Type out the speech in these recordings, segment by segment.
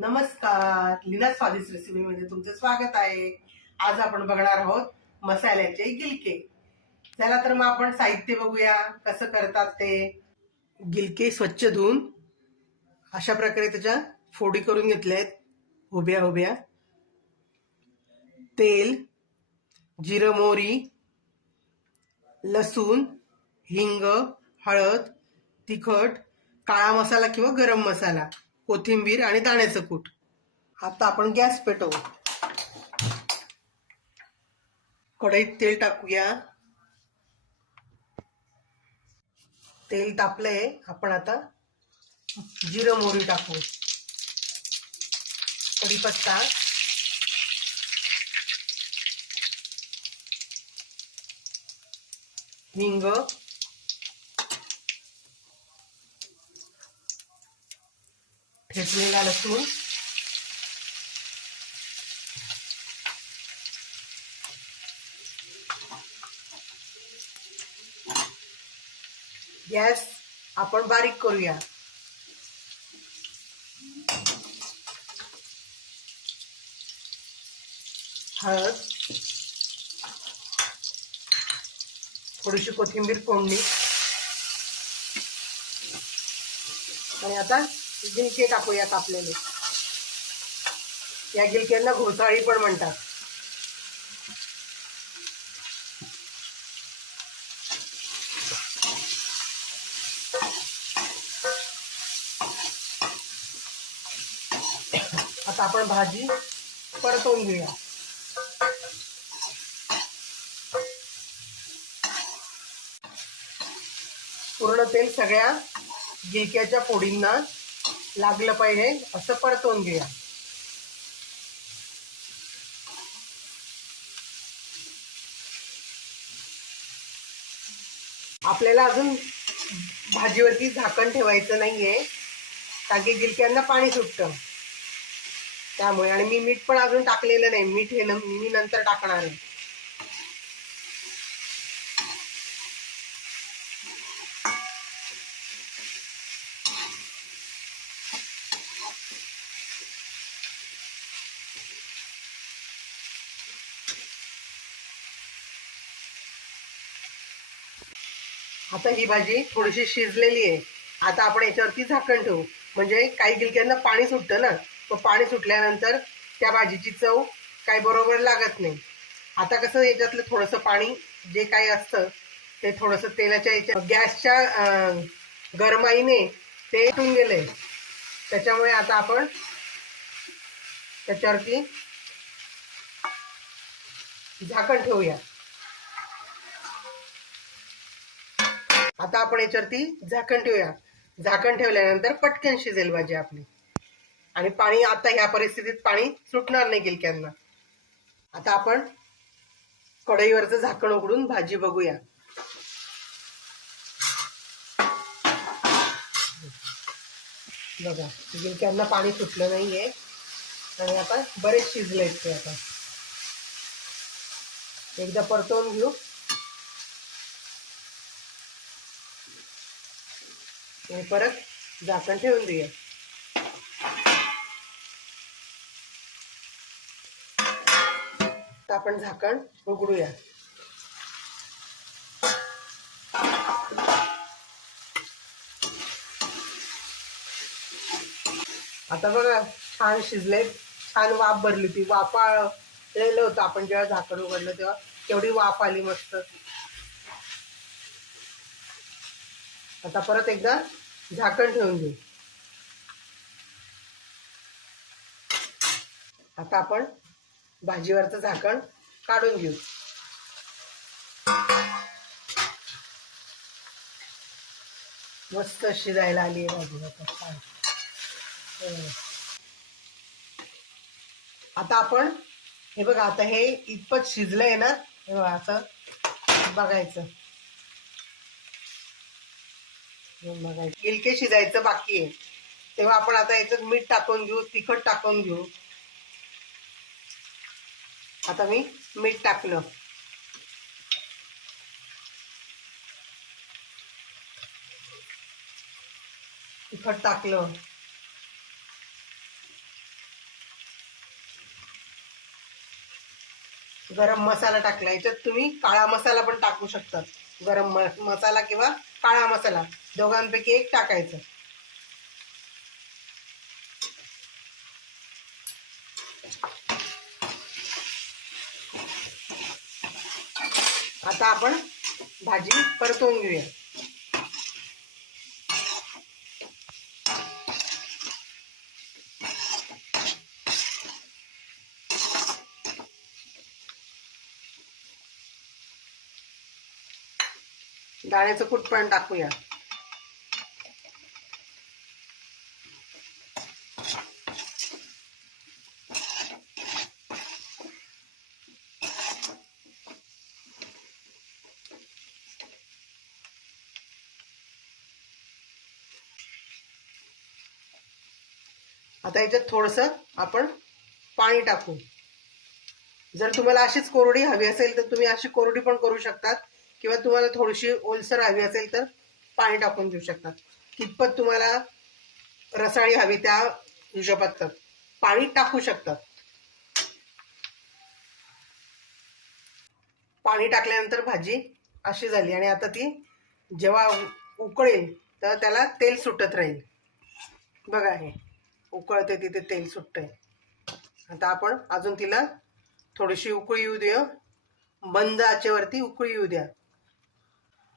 नमस्कार लीना स्वादिष्ट रेसिपीमध्ये तुमचं स्वागत आहे. आज आपण बघणार आहोत मसाल्याचे गिलके. चला तर मग आपण साहित्य बघूया कसं करतात ते. गिलके स्वच्छ धुवून अशा प्रकारे त्याच्या फोडी करून घेतल्या आहेत उभ्या उभ्या. तेल जिरं मोहरी लसूण हिंग हळद तिखट काळा मसाला किंवा गरम मसाला. कोथिंबीर आणि दाण्याचं कूट. आता आपण गॅस पेटवू. कढईत तेल टाकूया. तेल तापलंय. आपण आता जिरं मोहरी टाकू. कढीपत्ता. हिंग. ठेचलेला लसूण. गॅस आपण बारीक करूया. हळद. थोडीशी कोथिंबीर फोडणी. आणि आता गिलके टाकूया कापलेले या गिलक्यांना घोसाळी पण म्हणतात. आता आपण भाजी परतवून घेऊया. पूर्ण तेल सगळ्या गिलक्याच्या फोडींना लागलं पाहिजे असं परतवून घेऊया. आपल्याला अजून भाजीवरती झाकण ठेवायचं नाहीये कारण की गिलक्यांना पाणी सुटतं. त्यामुळे आणि मी मीठ पण अजून टाकलेलं नाही मीठ हे मी नंतर टाकणार आहे. आता ही भाजी थोडीशी शिजलेली आहे. आता आपण याच्यावरती झाकण ठेवू. म्हणजे काही गिलक्यांना पाणी सुटतं ना तो पाणी सुटल्यानंतर त्या भाजीची चव काही बरोबर लागत नाही. आता कसं याच्यातलं थोडंसं पाणी जे काही असतं ते थोडंसं तेलाच्या याच्या गॅसच्या गरमाईने ते येऊन गेलंय. त्याच्यामुळे आता आपण त्याच्यावरती झाकण ठेवूया. आता आपण याच्यावरती झाकण ठेवूया. झाकण ठेवल्यानंतर पटकन शिजेल भाजी आपली. आणि पाणी आता ह्या परिस्थितीत पाणी सुटणार नाही गिलक्यांना आता आपण कढईवरचं झाकण उघडून भाजी बघूया. बघा गिलक्यांना पाणी सुटलं नाहीये. आणि आता बरेच शिजले ते आता. एकदा परतवून घेऊ. आणि परत झाकण ठेवून देऊया. आपण झाकण उघडूया. आता बघा छान शिजले छान वाफ भरली ती वाफाळलेलं होतं. आपण जेव्हा झाकण उघडलं तेव्हा केवढी वाफ आली मस्त. आता परत एकदा झाकण ठेवून घेऊ. आता आपण भाजीवरचं झाकण काढून घेऊ. मस्त शिजायला आली आहे भाजी आता आपण हे बघा आता हे इतपत शिजलंय ना हे असं बघायचं. इलके शिजायचं बाकी आहे. तेव्हा आपण आता याच्यात मीठ टाकून घेऊ तिखट टाकून घेऊ. आता मी मीठ टाकलं. तिखट टाकलं. गरम मसाला टाकला. याच्यात तुम्ही काळा मसाला पण टाकू शकतात गरम म- मसाला किंवा काळा मसाला दोघांपैकी एक टाकायचं. आता आपण भाजी परतवून घेऊया. दाण्याचं कूट पण टाकूया. आता याच्यात थोडस आपण पाणी टाकू. जर तुम्हाला अशीच कोरडी हवी असेल तर तुम्ही अशी कोरडी पण करू शकतात. किंवा तुम्हाला थोडीशी ओलसर हवी असेल तर पाणी टाकून देऊ शकतात कितपत तुम्हाला रसाळी हवी त्या हिशोबात तर. पाणी टाकू शकतात पाणी टाकल्यानंतर भाजी अशी झाली आणि आता ती जेव्हा उकळेल तर त्याला तेल सुटत राहील. बघा हे उकळते तिथे तेल सुटतंय. आता आपण अजून तिला थोडीशी उकळी येऊ देऊ. बंद आचेवरती उकळी येऊ द्या.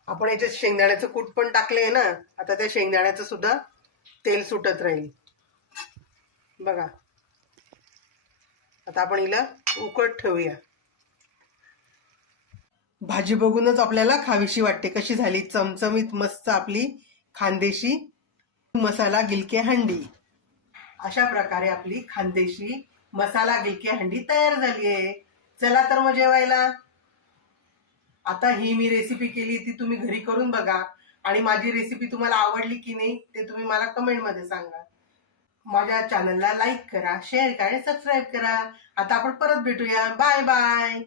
आपण याच्यात शेंगदाण्याचं कूट पण टाकलंय ना आता त्या शेंगदाण्याचं सुद्धा तेल सुटत राहील. बघा. आता आपण हिला उकळत ठेवूया. भाजी बघूनच आपल्याला खावीशी वाटते. कशी झाली? चमचमीत मस्त आपली खानदेशी मसाला गिलके हंडी. अशा प्रकारे आपली खानदेशी मसाला गिलके हंडी तयार झाली आहे. चला तर मग जेवायला. आता ही मी रेसिपी केली ती तुम्ही घरी करून बघा. आणि माझी रेसिपी तुम्हाला आवडली की नाही ते तुम्ही मला कमेंटमध्ये सांगा. माझ्या चॅनलला लाईक करा शेअर करा आणि सबस्क्राईब करा. आता आपण परत भेटूया. Bye bye